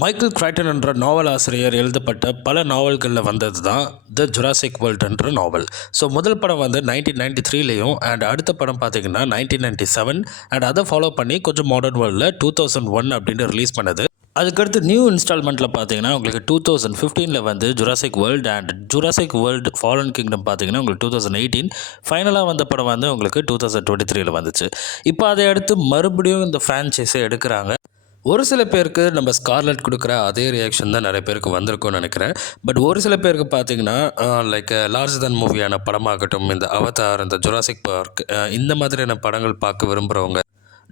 Michael கிரைட்டன் என்ற நாவல் ஆசிரியர் எழுதப்பட்ட பல நாவல்களில் வந்தது தான் த ஜுராசிக் வேர்ல்ட் என்ற நாவல். ஸோ முதல் படம் வந்து 1993லேயும் அண்ட் அடுத்த படம் பார்த்திங்கன்னா 1997 அண்ட் அதை ஃபாலோ பண்ணி கொஞ்சம் மாடர்ன் வேர்ல்டில் 2001 அப்படின்னு ரிலீஸ் பண்ணது. அதுக்கடுத்து நியூ இன்ஸ்டால்மெண்ட்டில் பார்த்தீங்கன்னா உங்களுக்கு 2015 வந்து Jurassic world and Jurassic world fallen kingdom பார்த்தீங்கன்னா உங்களுக்கு 2018 ஃபைனலாக வந்த படம் வந்து உங்களுக்கு 2023 வந்துச்சு. இப்போ அதை அடுத்து மறுபடியும் இந்த ஃப்ரான்ச்சைஸை எடுக்கிறாங்க. ஒரு சில பேருக்கு நம்ம ஸ்கார்லெட் கொடுக்குற அதே ரியாக்ஷன் தான் நிறைய பேருக்கு வந்திருக்கும்னு நினைக்கிறேன். பட் ஒரு சில பேருக்கு பார்த்திங்கன்னா லைக் லார்ஜர் தன் மூவியான படமாகட்டும், இந்த அவதார், இந்த ஜுராசிக் பார்க், இந்த மாதிரியான படங்கள் பார்க்க விரும்புகிறவங்க,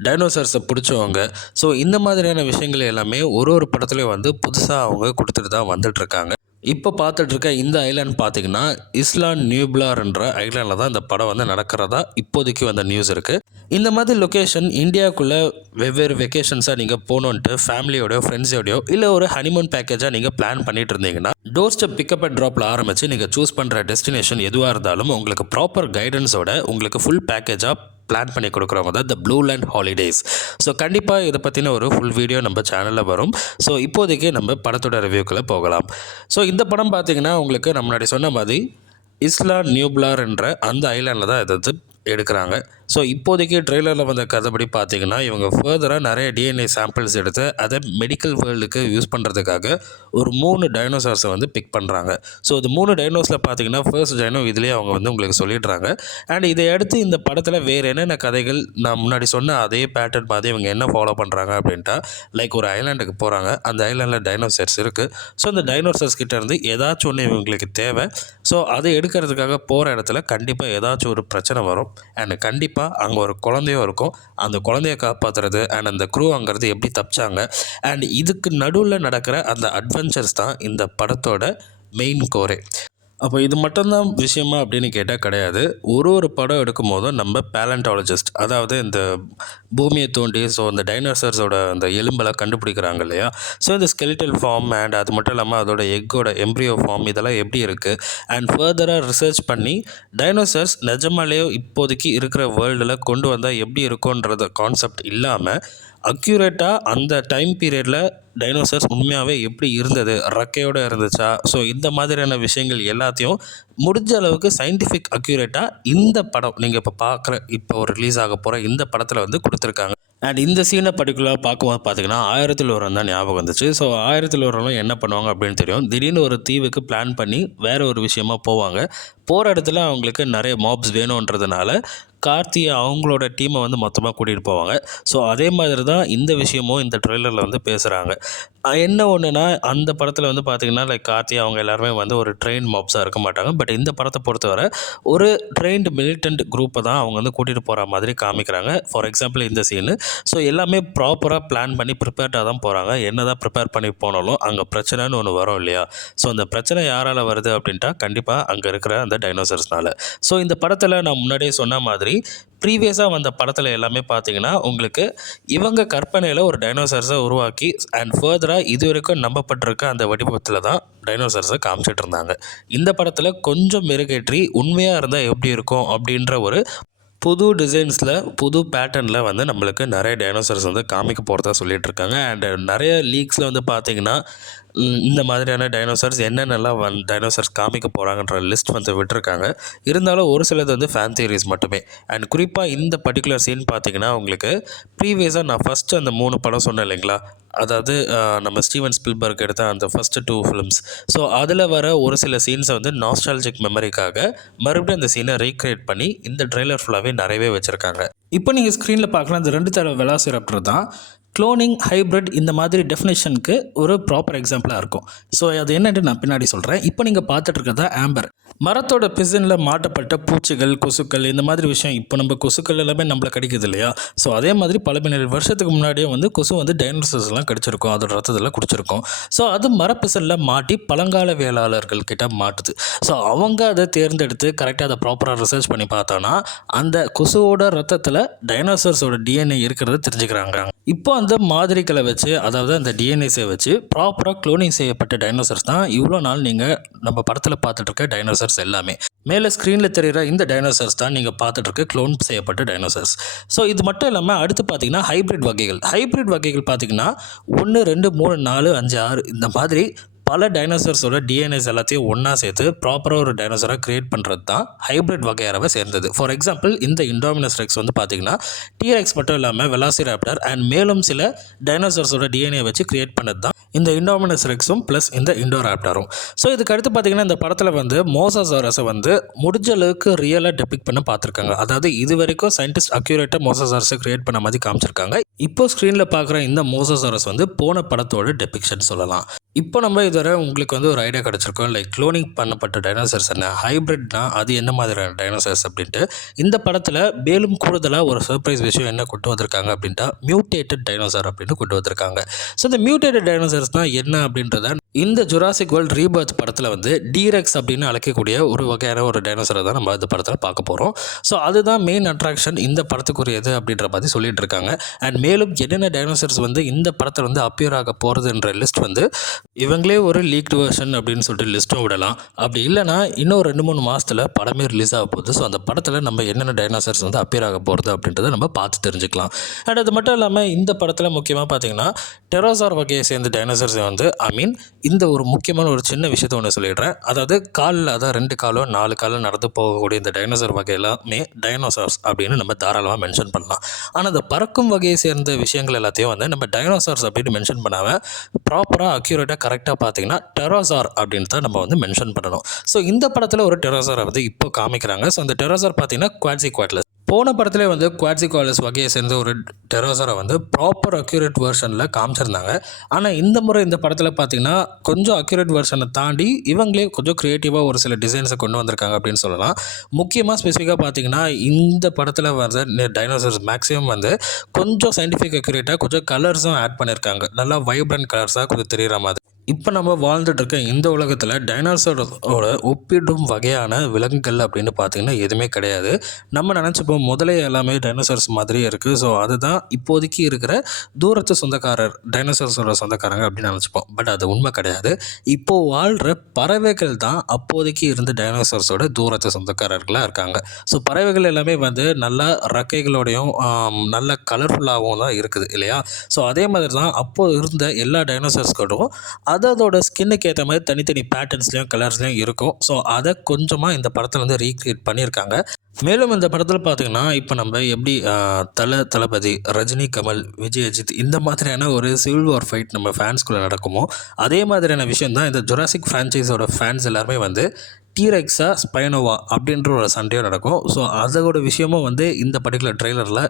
டைனோசர்ஸை பிடிச்சவங்க, ஸோ இந்த மாதிரியான விஷயங்கள் எல்லாமே ஒரு படத்துலேயும் வந்து புதுசாக அவங்க கொடுத்துட்டு தான் வந்துட்டுருக்காங்க. இப்போ பார்த்துட்ருக்க இந்த ஐலாண்ட் பார்த்திங்கன்னா இஸ்லான் நியூப்லார்ன்ற ஐலாண்டில் தான் இந்த படம் வந்து நடக்கிறதா இப்போதைக்கு வந்த நியூஸ் இருக்குது. இந்த மாதிரி லொக்கேஷன் இந்தியாவுக்குள்ளே வெவ்வேறு வெக்கேஷன்ஸாக நீங்கள் போகணுன்ட்டு ஃபேமிலியோடையோ ஃப்ரெண்ட்ஸோடையோ இல்லை ஒரு ஹனிமூன் பேக்கேஜாக நீங்கள் பிளான் பண்ணிட்டு இருந்தீங்கன்னா டோர் ஸ்டெப் பிக்கப் அண்ட் ட்ராப்பில் ஆரம்பித்து நீங்கள் சூஸ் பண்ணுற டெஸ்டினேஷன் எதுவாக இருந்தாலும் உங்களுக்கு ப்ராப்பர் கைடன்ஸோட உங்களுக்கு ஃபுல் பேக்கேஜாக பிளான் பண்ணி கொடுக்குறவங்க தான் the blue land holidays. So கண்டிப்பாக இதை பற்றின ஒரு ஃபுல் வீடியோ நம்ம சேனலில் வரும். ஸோ இப்போதைக்கு நம்ம படத்தோட ரிவ்யூக்குள்ளே போகலாம். ஸோ இந்த படம் பார்த்திங்கன்னா உங்களுக்கு நம்ம முன்னாடி சொன்ன மாதிரி இஸ்லான் நியூப்லார் என்ற அந்த ஐலாண்டில் தான் இதை எடுக்கிறாங்க. ஸோ இப்போதைக்கு ட்ரெய்லரில் வந்த கதைப்படி பார்த்திங்கன்னா இவங்க ஃபர்தராக நிறைய டிஎன்ஏ சாம்பிள்ஸ் எடுத்து அதை மெடிக்கல் வேர்ல்டுக்கு யூஸ் பண்ணுறதுக்காக ஒரு 3 டைனோசர்ஸை வந்து பிக் பண்ணுறாங்க. ஸோ இது 3 டைனோஸில் பார்த்திங்கன்னா ஃபர்ஸ்ட் டைனோ இதுலேயே அவங்க வந்து உங்களுக்கு சொல்லிடுறாங்க. அண்ட் இதை அடுத்து இந்த படத்தில் வேறு என்னென்ன கதைகள் நான் முன்னாடி சொன்ன அதே பேட்டர்ன் மாதிரி இவங்க என்ன ஃபாலோ பண்ணுறாங்க அப்படின்ட்டா, லைக் ஒரு ஐலாண்டுக்கு போகிறாங்க, அந்த ஐலாண்டில் டைனோசர்ஸ் இருக்குது. ஸோ அந்த டைனோசர்ஸ் கிட்டேருந்து ஏதாச்சும் ஒன்று இவங்களுக்கு தேவை. ஸோ அதை எடுக்கிறதுக்காக போகிற இடத்துல கண்டிப்பாக ஏதாச்சும் ஒரு பிரச்சனை வரும். அண்ட் கண்டிப்பாக அங்கே ஒரு குழந்தையும் இருக்கும். அந்த குழந்தைய காப்பாற்றுறது அண்ட் அந்த க்ரூ அங்கிறது எப்படி தப்பிச்சாங்க அண்ட் இதுக்கு நடுவில் நடக்கிற அந்த அட்வென்ச்சர்ஸ் தான் இந்த படத்தோட மெயின் கோரே. அப்போ இது மட்டும்தான் விஷயமா அப்படின்னு கேட்டால் கிடையாது. ஒரு படம் எடுக்கும் போதும் நம்ம பேலண்டாலஜிஸ்ட், அதாவது இந்த பூமியை தோண்டி ஸோ அந்த டைனோசர்ஸோட அந்த எலும்பெல்லாம் கண்டுபிடிக்கிறாங்க இல்லையா, ஸோ இந்த ஸ்கெலிட்டல் ஃபார்ம் அண்ட் அது மட்டும் இல்லாமல் அதோட எக்கோட எம்ப்ரியோ ஃபார்ம் இதெல்லாம் எப்படி இருக்குது அண்ட் ஃபர்தராக ரிசர்ச் பண்ணி டைனோசர்ஸ் நிஜமாலேயே இப்போதைக்கு இருக்கிற வேர்ல்டில் கொண்டு வந்தால் எப்படி இருக்கும்ன்றத கான்செப்ட் இல்லாமல் அக்யூரேட்டாக அந்த டைம் பீரியடில் டைனோசர்ஸ் உண்மையாகவே எப்படி இருந்தது, ரக்கையோடு இருந்துச்சா, ஸோ இந்த மாதிரியான விஷயங்கள் எல்லாத்தையும் முடிஞ்ச அளவுக்கு சயின்டிஃபிக் அக்யூரேட்டாக இந்த படம் நீங்கள் இப்போ ரிலீஸ் ஆக போகிற இந்த படத்தில் வந்து கொடுத்துருக்காங்க. அண்ட் இந்த சீனை பர்டிகுலராக பார்க்கும்போது பார்த்திங்கன்னா 1000 தான் ஞாபகம் வந்துச்சு. ஸோ 1000 என்ன பண்ணுவாங்க அப்படின்னு தெரியும். திடீர்னு ஒரு தீவுக்கு பிளான் பண்ணி வேறு ஒரு விஷயமா போவாங்க. போகிற இடத்துல அவங்களுக்கு நிறைய மாப்ஸ் வேணுன்றதுனால கார்த்தியை அவங்களோட டீமை வந்து மொத்தமாக கூட்டிகிட்டு போவாங்க. ஸோ அதே மாதிரி தான் இந்த விஷயமும் இந்த ட்ரெய்லரில் வந்து பேசுகிறாங்க. என்ன ஒன்றுனா அந்த படத்தில் வந்து பார்த்திங்கன்னா லைக் கார்த்தி அவங்க எல்லாருமே வந்து ஒரு ட்ரெயின் மாப்ஸாக இருக்க மாட்டாங்க. பட் இந்த படத்தை பொறுத்தவரை ஒரு ட்ரெயின்டு மிலிட்டன்ட் குரூப்பை தான் அவங்க வந்து கூட்டிகிட்டு போகிற மாதிரி காமிக்கிறாங்க. ஃபார் எக்ஸாம்பிள் இந்த சீனு ஸோ எல்லாமே ப்ராப்பராக பிளான் பண்ணி ப்ரிப்பேர்டாக தான் போகிறாங்க. என்ன தான் ப்ரிப்பேர் பண்ணி போனாலும் அங்கே பிரச்சனைன்னு ஒன்று வரும் இல்லையா. ஸோ அந்த பிரச்சனை யாரால் வருது அப்படின்ட்டா கண்டிப்பாக அங்கே இருக்கிற அந்த டைனோசர்ஸ்னால். ஸோ இந்த படத்தில் நான் முன்னாடியே சொன்ன மாதிரி ப்ரீவியஸாக வந்த படத்தில் எல்லாமே பார்த்தீங்கன்னா உங்களுக்கு இவங்க கற்பனையில் ஒரு டைனோசர்ஸை உருவாக்கி அண்ட் ஃபர்தராக இது வரைக்கும் நம்பப்பட்டிருக்க அந்த வடிவத்தில் தான் டைனோசர்ஸை காமிச்சிட்டு இருந்தாங்க. இந்த படத்தில் கொஞ்சம் மெருகேற்றி உண்மையாக இருந்தால் எப்படி இருக்கும் அப்படின்ற ஒரு புது டிசைன்ஸில் புது பேட்டர்னில் வந்து நம்மளுக்கு நிறைய டைனோசர்ஸ் வந்து காமிக்க போகிறதா சொல்லிகிட்டு இருக்காங்க. அண்ட் நிறைய லீக்ஸில் வந்து பார்த்திங்கன்னா இந்த மாதிரியான டைனோசர்ஸ் என்னென்னலாம் டைனோசர்ஸ் காமிக்க போகிறாங்கன்ற லிஸ்ட் வந்து விட்டுருக்காங்க. இருந்தாலும் ஒரு சிலது வந்து ஃபேன் தியரிஸ் மட்டுமே. அண்ட் குறிப்பாக இந்த பர்டிகுலர் சீன் பார்த்திங்கன்னா உங்களுக்கு ப்ரீவியஸாக நான் ஃபஸ்ட்டு அந்த 3 படம் சொன்னேன் இல்லைங்களா, அதாவது நம்ம ஸ்டீவன் ஸ்பில்பர்க் எடுத்த அந்த ஃபஸ்ட்டு 2 ஃபிலிம்ஸ். ஸோ அதில் வர ஒரு சில சீன்ஸை வந்து நாஸ்டாலஜிக் மெமரிக்காக மறுபடியும் அந்த சீனை ரீக்ரியேட் பண்ணி இந்த ட்ரெய்லர் ஃபுல்லாகவே நிறையவே வச்சுருக்காங்க. இப்போ நீங்கள் ஸ்க்ரீனில் பார்க்கலாம், இந்த 2 தடவை வெலாசிராப்டர் தான் க்ளோனிங், ஹைப்ரிட் இந்த மாதிரி டெஃபினேஷனுக்கு ஒரு ப்ராப்பர் எக்ஸாம்பிளாக இருக்கும். ஸோ அது என்னென்னு நான் பின்னாடி சொல்கிறேன். இப்போ நீங்கள் பார்த்துட்டு இருக்கிறதா ஆம்பர், மரத்தோட பிசினில் மாட்டப்பட்ட பூச்சிகள், கொசுக்கள், இந்த மாதிரி விஷயம். இப்போ நம்ம கொசுக்கள் எல்லாமே நம்மளை கடிக்குது இல்லையா. ஸோ அதே மாதிரி பல மில்லியன் வருஷத்துக்கு முன்னாடியே வந்து கொசு வந்து டைனோசர்ஸ்லாம் கடிச்சிருக்கும், அதோட ரத்தத்தில் குடிச்சிருக்கும். ஸோ அது மரப்பிசனில் மாட்டி பழங்கால வேளாளர்கள் கிட்ட மாட்டுது. ஸோ அவங்க அதை தேர்ந்தெடுத்து கரெக்டாக அதை ப்ராப்பராக ரிசர்ச் பண்ணி பார்த்தோன்னா அந்த கொசுவோட ரத்தத்தில் டைனோசர்ஸோட டிஎன்ஏ இருக்கிறத தெரிஞ்சுக்கிறாங்க. இப்போ அந்த மாதிரிகளை வச்சு, அதாவது அந்த டிஎன்ஏஸை வச்சு ப்ராப்பராக க்ளோனிங் செய்யப்பட்ட டைனோசர்ஸ் தான் இவ்வளோ நாள் நீங்கள் நம்ம படத்தில் பார்த்துட்டு இருக்க டைனோசர்ஸ் எல்லாமே. மேலே ஸ்க்ரீனில் தெரிகிற இந்த டைனோசர்ஸ் தான் நீங்கள் பார்த்துட்டு இருக்க க்ளோன் செய்யப்பட்ட டைனோசர்ஸ். ஸோ இது மட்டும் இல்லாமல் அடுத்து பார்த்தீங்கன்னா ஹைப்ரிட் வகைகள் பார்த்தீங்கன்னா 1, 2, 3, 4, 5, 6 இந்த மாதிரி பல டைனோசர்ஸோட டிஎன்ஏஸ் எல்லாத்தையும் ஒன்றா சேர்த்து ப்ராப்பராக ஒரு டைனோசராக க்ரியேட் பண்ணுறது தான் ஹைப்ரிட் வகையறவை சேர்ந்தது. ஃபார் எக்ஸாம்பிள் இந்த இண்டோமினஸ் ரெக்ஸ் வந்து பார்த்திங்கன்னா டீரெக்ஸ் மட்டும் இல்லாமல் வெலாசிராப்டர் அண்ட் மேலும் சில டைனோசர்ஸோட டிஎன்ஏ வச்சு க்ரியேட் பண்ணது தான் இந்த இண்டோமினஸ் ரெக்ஸும் ப்ளஸ் இந்த இண்டோராப்டரும். ஸோ இதுக்கு அடுத்து பார்த்திங்கன்னா இந்த படத்தில் வந்து மோசாசாரஸை வந்து முடிஞ்ச அளவுக்கு ரியலாக டெபிக் பண்ண பார்த்துருக்காங்க. அதாவது இது வரைக்கும் சயின்டிஸ்ட் அக்யூரேட்டாக மோசாசாரஸை க்ரியேட் பண்ண மாதிரி காமிச்சிருக்காங்க. இப்போ ஸ்க்ரீனில் பார்க்குற இந்த மோசாசாரஸ் வந்து போன படத்தோட டெபிக்ஷன் சொல்லலாம். இப்போ நம்ம இதுவரை உங்களுக்கு வந்து ஒரு ஐடியா கிடச்சிருக்கோம், லைக் க்ளோனிங் பண்ணப்பட்ட டைனோசர்ஸ் என்ன, ஹைப்ரிட்னா அது என்ன மாதிரியான டைனோசர்ஸ் அப்படின்ட்டு. இந்த படத்தில் மேலும் கூடுதலாக ஒரு சர்ப்ரைஸ் விஷயம் என்ன கொண்டு வந்திருக்காங்க அப்படின்ட்டா மியூட்டேட்டட் டைனோசர் அப்படின்னு கொண்டு வந்திருக்காங்க. ஸோ இந்த மியூட்டேட்டட் டைனோசர்ஸ்னால் என்ன அப்படின்றத இந்த ஜுராசிக் வேர்ல்ட் ரீபர்த் படத்தில் வந்து டீரெக்ஸ் அப்படின்னு அழைக்கக்கூடிய ஒரு வகையான ஒரு டைனோசரை தான் நம்ம இந்த படத்தில் பார்க்க போகிறோம். ஸோ அதுதான் மெயின் அட்ராக்ஷன் இந்த படத்துக்குரியது அப்படின்ற மாதிரி சொல்லிட்டு இருக்காங்க. அண்ட் மேலும் என்னென்ன டைனோசர்ஸ் வந்து இந்த படத்தில் வந்து அப்பியர் ஆக போகிறதுன்ற லிஸ்ட் வந்து இவங்களே ஒரு லீக்டு வெர்ஷன் அப்படின்னு சொல்லிட்டு லிஸ்ட்டும் விடலாம். அப்படி இல்லைனா இன்னும் 2-3 மாதத்தில் படமே ரிலீஸ் ஆக போகுது. ஸோ அந்த படத்தில் நம்ம என்னென்ன டைனோசர்ஸ் வந்து அப்பியர் ஆக போகிறது அப்படின்றத நம்ம பார்த்து தெரிஞ்சுக்கலாம். அண்ட் அது மட்டும் இல்லாமல் இந்த படத்தில் முக்கியமாக பார்த்தீங்கன்னா டெரோசார் வகையை சேர்ந்த டைனோசர்ஸை வந்து இந்த ஒரு முக்கியமான ஒரு சின்ன விஷயத்தை ஒன்று சொல்லிடுறேன். அதாவது காலில், அதாவது 2 காலோ 4 காலோ நடந்து போகக்கூடிய இந்த டைனோசர் வகை எல்லாமே டைனோசர்ஸ் அப்படின்னு நம்ம தாராளமாக மென்ஷன் பண்ணலாம். ஆனால் அந்த பறக்கும் வகையை சேர்ந்த விஷயங்கள் எல்லாத்தையும் வந்து நம்ம டைனோசர்ஸ் அப்படின்னு மென்ஷன் பண்ணாமல் ப்ராப்பராக அக்யூரேட்டாக கரெக்டாக பார்த்தீங்கன்னா டெரோசார் அப்படின்னு தான் நம்ம வந்து மென்ஷன் பண்ணணும். ஸோ இந்த படத்தில் ஒரு டெரோசாரை வந்து இப்போ காமிக்கிறாங்க. ஸோ அந்த டெரோசார் பார்த்தீங்கன்னா குவாட்சிகுவாட்லஸ். போன படத்துலேயே வந்து குவாட்சிகுவாட்லஸ் வகையை சேர்ந்த ஒரு டெரோசாரை வந்து ப்ராப்பர் அக்யூரேட் வெர்ஷனில் காமிச்சிருந்தாங்க. ஆனால் இந்த முறை இந்த படத்தில் பார்த்தீங்கன்னா கொஞ்சம் அக்யூரேட் வெர்ஷனை தாண்டி இவங்களே கொஞ்சம் க்ரியேட்டிவாக ஒரு சில டிசைன்ஸை கொண்டு வந்திருக்காங்க அப்படின்னு சொல்லலாம். முக்கியமாக ஸ்பெசிஃபிக்காக பார்த்தீங்கன்னா இந்த படத்தில் வந்து டைனோசர்ஸ் மேக்ஸிமம் வந்து கொஞ்சம் சயின்டிஃபிக் அக்யூரேட்டாக கொஞ்சம் கலர்ஸும் ஆட் பண்ணியிருக்காங்க. நல்லா வைப்ரண்ட் கலர்ஸாக கொஞ்சம் தெரிகிற மாதிரி. இப்போ நம்ம வாழ்ந்துட்டு இருக்க இந்த உலகத்தில் டைனோசரோட ஒப்பிடும் வகையான விலங்குகள் அப்படின்னு பார்த்திங்கன்னா எதுவுமே கிடையாது. நம்ம நினச்சிப்போம் முதலே எல்லாமே டைனோசர்ஸ் மாதிரியே இருக்குது. ஸோ அதுதான் இப்போதைக்கு இருக்கிற தூரத்து சொந்தக்காரர், டைனோசர்ஸோட சொந்தக்காரங்க அப்படின்னு நினச்சிப்போம். பட் அது உண்மை கிடையாது. இப்போது வாழ்கிற பறவைகள் தான் அப்போதைக்கு இருந்த டைனோசர்ஸோட தூரத்து சொந்தக்காரர்களாக இருக்காங்க. ஸோ பறவைகள் எல்லாமே வந்து நல்ல ரெக்கைகளோடையும் நல்ல கலர்ஃபுல்லாகவும் தான் இருக்குது இல்லையா? ஸோ அதே மாதிரி தான் அப்போது இருந்த எல்லா டைனோசர்ஸ்களும் அதோட ஸ்கின்னுக்கு ஏற்ற மாதிரி தனித்தனி பேட்டர்ன்ஸ்லையும் கலர்ஸ்லையும் இருக்கும். ஸோ அதை கொஞ்சமாக இந்த படத்தில் வந்து ரீக்ரியேட் பண்ணியிருக்காங்க. மேலும் இந்த படத்தில் பார்த்திங்கன்னா இப்போ நம்ம எப்படி தளபதி, ரஜினி, கமல், விஜய், அஜித் இந்த மாதிரியான ஒரு சிவில் வார் ஃபைட் நம்ம ஃபேன்ஸ்குள்ளே நடக்குமோ அதே மாதிரியான விஷயம் தான் இந்த ஜுராசிக் ஃப்ரான்ச்சைஸோட ஃபேன்ஸ் எல்லாருமே வந்து டீரெக்ஸா ஸ்பைனோவா அப்படின்ற ஒரு சண்டையும் நடக்கும். ஸோ அதோட விஷயமும் வந்து இந்த பர்டிகுலர் ட்ரெய்லரில்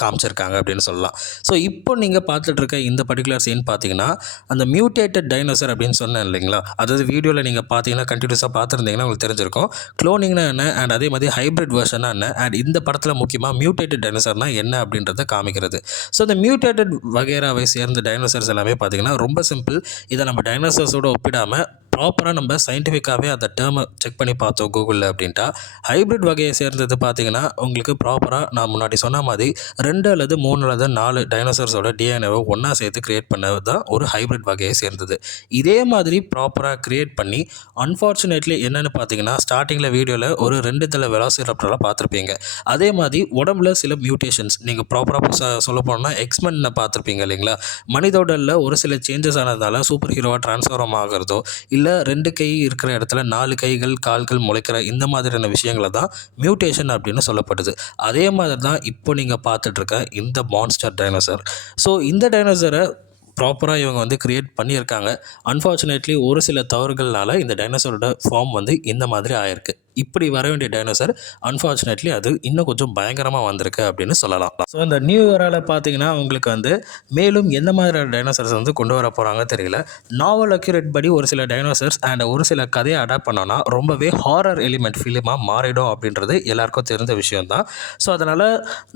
காமிச்சிருக்காங்க அப்படின்னு சொல்லலாம். ஸோ இப்போ நீங்கள் பார்த்துட்ருக்க இந்த பர்டிகுலர் சீன் பார்த்தீங்கன்னா அந்த மியூட்டேட்டட் டைனோசர் அப்படின்னு சொன்னேன் இல்லைங்களா? அதாவது வீடியோவில் நீங்கள் பார்த்தீங்கன்னா கண்டினியூஸாக பார்த்துருந்தீங்கன்னா உங்களுக்கு தெரிஞ்சிருக்கும் க்ளோனிங்னா என்ன அண்ட் அதே மாதிரி ஹைப்ரிட் வெர்ஷனா என்ன அண்ட் இந்த படத்தில் முக்கியமாக மியூட்டேட்டட் டைனோசர்னா என்ன அப்படின்றத காமிக்கிறது. ஸோ இந்த மியூட்டேட்டட் வகைராவை சேர்ந்த டைனோசர்ஸ் எல்லாமே பார்த்தீங்கன்னா ரொம்ப சிம்பிள். இதை நம்ம டைனோசர்ஸோடு ஒப்பிடாமல் ப்ராப்பராக நம்ம சயின்டிஃபிக்காகவே அந்த டேர்மை செக் பண்ணி பார்த்தோம் கூகுளில் அப்படின்ட்டா ஹைப்ரிட் வகையை சேர்ந்தது பார்த்திங்கன்னா உங்களுக்கு ப்ராப்பராக நான் முன்னாடி சொன்ன மாதிரி 2 அல்லது 3 அல்லது 4 டைனோசர்ஸோட டிஎன்ஏவை ஒன்றா சேர்த்து க்ரியேட் பண்ணது தான் ஒரு ஹைப்ரிட் வகையை சேர்ந்தது. இதே மாதிரி ப்ராப்பராக க்ரியேட் பண்ணி அன்ஃபார்ச்சுனேட்லி என்னென்னு பார்த்தீங்கன்னா ஸ்டார்டிங்கில் வீடியோவில் ஒரு 2 தலை வெலாசிராப்டரெலாம் பார்த்துருப்பீங்க. அதே மாதிரி உடம்புல சில மியூட்டேஷன்ஸ் நீங்கள் ப்ராப்பராக சொல்ல போனோம்னா எக்ஸ்மென்னை பார்த்துருப்பீங்க இல்லைங்களா? மனித உடலில் ஒரு சில சேஞ்சஸ் ஆனதால் சூப்பர் ஹீரோவாக ட்ரான்ஸ்ஃபார்ம் ஆகிறதோ இல்லை 2 கை இருக்கிற இடத்துல 4 கைகள், கால்கள் முளைக்கிற இந்த மாதிரியான விஷயங்களை தான் மியூட்டேஷன் அப்படின்னு சொல்லப்படுது. அதே மாதிரி தான் இப்போ நீங்கள் பார்த்துட்ருக்க இந்த மான்ஸ்டர் டைனோசர். ஸோ இந்த டைனோசரை ப்ராப்பராக இவங்க வந்து க்ரியேட் பண்ணியிருக்காங்க. அன்ஃபார்ச்சுனேட்லி ஒரு சில தவறுகள்னால இந்த டைனோசரோட ஃபார்ம் வந்து இந்த மாதிரி ஆயிருக்கு. இப்படி வர வேண்டிய டைனோசர் அன்ஃபார்ச்சுனேட்லி அது இன்னும் கொஞ்சம் பயங்கரமாக வந்திருக்கு அப்படின்னு சொல்லலாம். ஸோ இந்த நியூ இயரால் பார்த்தீங்கன்னா உங்களுக்கு வந்து மேலும் எந்த மாதிரியான டைனோசர்ஸ் வந்து கொண்டு வர போகிறாங்க தெரியல. நாவல் அக்யூரேட் படி ஒரு சில டைனோசர்ஸ் அண்ட் ஒரு சில கதையை அடாப்ட் பண்ணோன்னா ரொம்பவே ஹாரர் எலிமெண்ட் ஃபிலிமாக மாறிடும் அப்படின்றது எல்லாருக்கும் தெரிஞ்ச விஷயம்தான். ஸோ அதனால்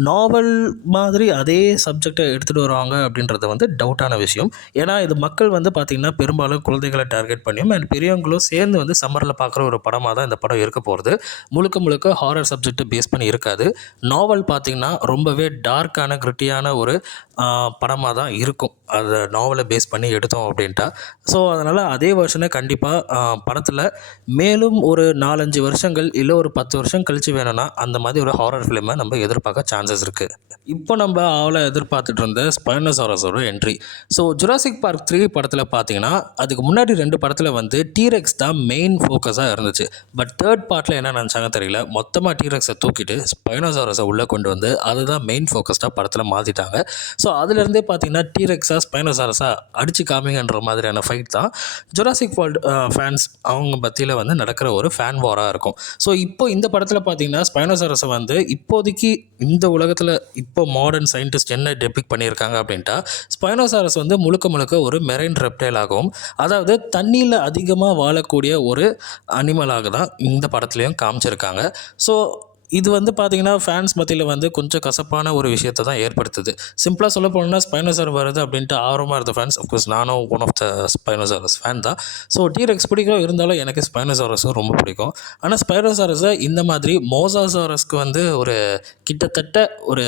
நாவல் மாதிரி அதே சப்ஜெக்டை எடுத்துகிட்டு வருவாங்க அப்படின்றது வந்து டவுட்டான விஷயம். ஏன்னா இது மக்கள் வந்து பார்த்திங்கன்னா பெரும்பாலும் குழந்தைகளை டார்கெட் பண்ணியும் அண்ட் பெரியவங்களும் சேர்ந்து வந்து சம்மரில் பார்க்குற ஒரு படமாக தான் இந்த படம் இருக்க போகிறது முழுக்க முழுக்க ஹாரர் சப்ஜெக்டை பேஸ் பண்ணி இருக்காது. நாவல் பார்த்திங்கன்னா ரொம்பவே டார்க்கான கிரிட்டியான ஒரு படமாக தான் இருக்கும், அதை நாவலை பேஸ் பண்ணி எடுத்தோம் அப்படின்ட்டா. ஸோ அதனால் அதே வருஷனை கண்டிப்பாக படத்தில் மேலும் ஒரு 4-5 வருஷங்கள் இல்லை ஒரு 10 வருஷம் கழித்து வேணும்னா அந்த மாதிரி ஒரு ஹாரர் ஃபிலிமை நம்ம எதிர்பார்க்க சான்சஸ் இருக்குது. இப்போ நம்ம அவளை எதிர்பார்த்துட்டு இருந்த ஸ்பைனோசாரஸோட என்ட்ரி. ஸோ ஜுராசிக் பார்க் 3 படத்தில் பார்த்தீங்கன்னா அதுக்கு முன்னாடி 2 படத்தில் வந்து டீரெக்ஸ் தான் மெயின் ஃபோக்கஸாக இருந்துச்சு. பட் தேர்ட் பார்ட்டில் என்ன நினச்சாங்க தெரியல, மொத்தமாக டீரெக்ஸை தூக்கிட்டு ஸ்பைனோசாரஸை உள்ளே கொண்டு வந்து அதுதான் மெயின் ஃபோக்கஸ்டாக படத்தில் மாற்றிட்டாங்க. ஸோ அதுலேருந்தே பார்த்தீங்கன்னா டீரெக்ஸாக ஸ்பைனோசாரஸாக அடித்து காமிங்கன்ற மாதிரியான ஃபைட் தான் ஜுராசிக் வேர்ல்டு ஃபேன்ஸ் அவங்க மத்தியில் வந்து நடக்கிற ஒரு ஃபேன் வாராக இருக்கும். ஸோ இப்போ இந்த படத்தில் பார்த்தீங்கன்னா ஸ்பைனோசாரஸை வந்து இப்போதைக்கு இந்த உலகத்தில் இப்போ மாடர்ன் சயின்டிஸ்ட் என்ன டெபிக் பண்ணியிருக்காங்க அப்படின்ட்டா, ஸ்பைனோசாரஸ் வந்து முழுக்க முழுக்க ஒரு மெரைன் ரெப்டைல் ஆகும், அதாவது தண்ணியில் அதிகமாக வாழக்கூடிய ஒரு அனிமலாக தான் இந்த படத்துலையும் காமிச்சிருக்காங்க. ஸோ இது வந்து பார்த்திங்கன்னா ஃபேன்ஸ் மத்தியில் வந்து கொஞ்சம் கசப்பான ஒரு விஷயத்தை தான் ஏற்படுத்துது. சிம்பிளாக சொல்ல போனோம்னா ஸ்பைனோசார் வருது அப்படின்ட்டு ஆர்வமாக இருந்த ஃபேன்ஸ், அஃப்கோர்ஸ் நானும் ஒன் ஆஃப் த ஸ்பைனோசாரஸ் ஃபேன் தான். ஸோ டீரெக்ஸ் பிடிக்கும், இருந்தாலும் எனக்கு ஸ்பைனோசாரஸும் ரொம்ப பிடிக்கும். ஆனால் ஸ்பைனோசாரஸை இந்த மாதிரி மோசாசாரஸ்க்கு வந்து ஒரு கிட்டத்தட்ட ஒரு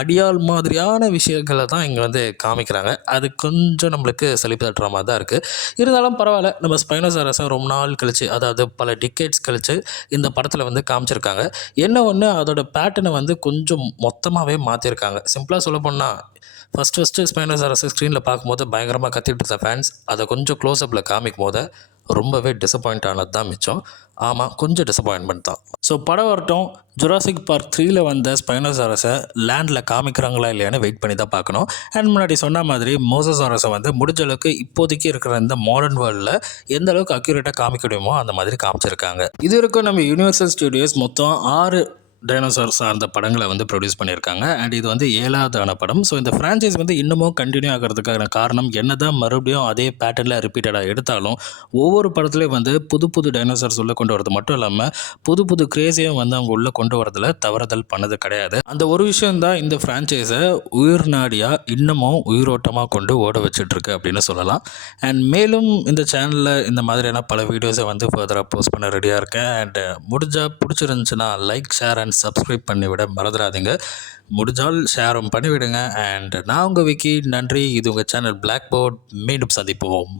அடியாள் மாதிரியான விஷயங்களை தான் இங்கே வந்து காமிக்கிறாங்க. அது கொஞ்சம் நம்மளுக்கு சலிப்பு தட்டுற மாதிரி தான் இருக்குது. இருந்தாலும் பரவாயில்ல, நம்ம ஸ்பைனோசாரஸை ரொம்ப நாள் கழித்து, அதாவது பல டிகேட்ஸ் கழித்து இந்த படத்தில் வந்து காமிச்சிருக்காங்க. என்ன ஒன்று, அதோட பேட்டர்னை வந்து கொஞ்சம் மொத்தமாகவே மாற்றிருக்காங்க. சிம்பிளாக சொல்ல போனால் ஃபஸ்ட்டு ஸ்பைனோசாரஸை ஸ்க்ரீனில் பார்க்கும்போது பயங்கரமாக கத்திட்டு இருந்த ஃபேன்ஸ் அதை கொஞ்சம் க்ளோஸ்அப்பில் காமிக்கும் போது ரொம்பவே டிசப்பாயிண்ட் ஆனது தான் மிச்சம். ஆமாம், கொஞ்சம் டிசப்பாயின்மெண்ட் தான். ஸோ படம் வரட்டும், ஜுராசிக் பார்க் 3ல் வந்த ஸ்பைனோசாரஸை லேண்டில் காமிக்கிறாங்களா இல்லையான்னு வெயிட் பண்ணி தான் பார்க்கணும். அண்ட் முன்னாடி சொன்ன மாதிரி மோசாசாரஸை வந்து முடிஞ்ச அளவுக்கு இப்போதைக்கு இருக்கிற இந்த மாடர்ன் வேர்ல்டில் எந்த அளவுக்கு அக்யூரேட்டாக காமிக்க முடியுமோ அந்த மாதிரி காமிச்சிருக்காங்க. இது வரைக்கும் நம்ம யூனிவர்சல் ஸ்டுடியோஸ் மொத்தம் 6 டைனோசார் சார்ந்த படங்களை வந்து ப்ரொடியூஸ் பண்ணியிருக்காங்க. அண்ட் இது வந்து 7ஆவதான படம். ஸோ இந்த ஃப்ரான்ச்சைஸ் வந்து இன்னமும் கண்டினியூ ஆகிறதுக்கான காரணம் என்ன தான் மறுபடியும் அதே பேட்டர்னில் ரிப்பீட்டடாக எடுத்தாலும் ஒவ்வொரு படத்துலேயும் வந்து புது புது டைனோசார்ஸ் உள்ளே கொண்டு வரது மட்டும் இல்லாமல் புது புது கிரேஸையும் வந்து அவங்க உள்ளே கொண்டு வரதில் தவறுதல் பண்ணது கிடையாது. அந்த ஒரு விஷயந்தான் இந்த ஃப்ரான்ச்சைஸை உயிர் நாடியாக இன்னமும் உயிரோட்டமாக கொண்டு ஓட வச்சிட்ருக்கு அப்படின்னு சொல்லலாம். அண்ட் மேலும் இந்த சேனலில் இந்த மாதிரியான பல வீடியோஸை வந்து ஃபர்தராக போஸ்ட் பண்ண ரெடியாக இருக்கேன். அண்ட் முடிஞ்சால் பிடிச்சிருந்துச்சுன்னா லைக், ஷேர் அண்ட் சப்ஸ்கிரைப் பண்ணிவிட மறந்துடாதீங்க. முடிஞ்சால் ஷேரும் பண்ணிவிடுங்க. அண்ட் நான் உங்கள் விக்கி, நன்றி. இது உங்கள் சேனல் பிளாக் போர்ட். மீண்டும் சந்திப்போம்.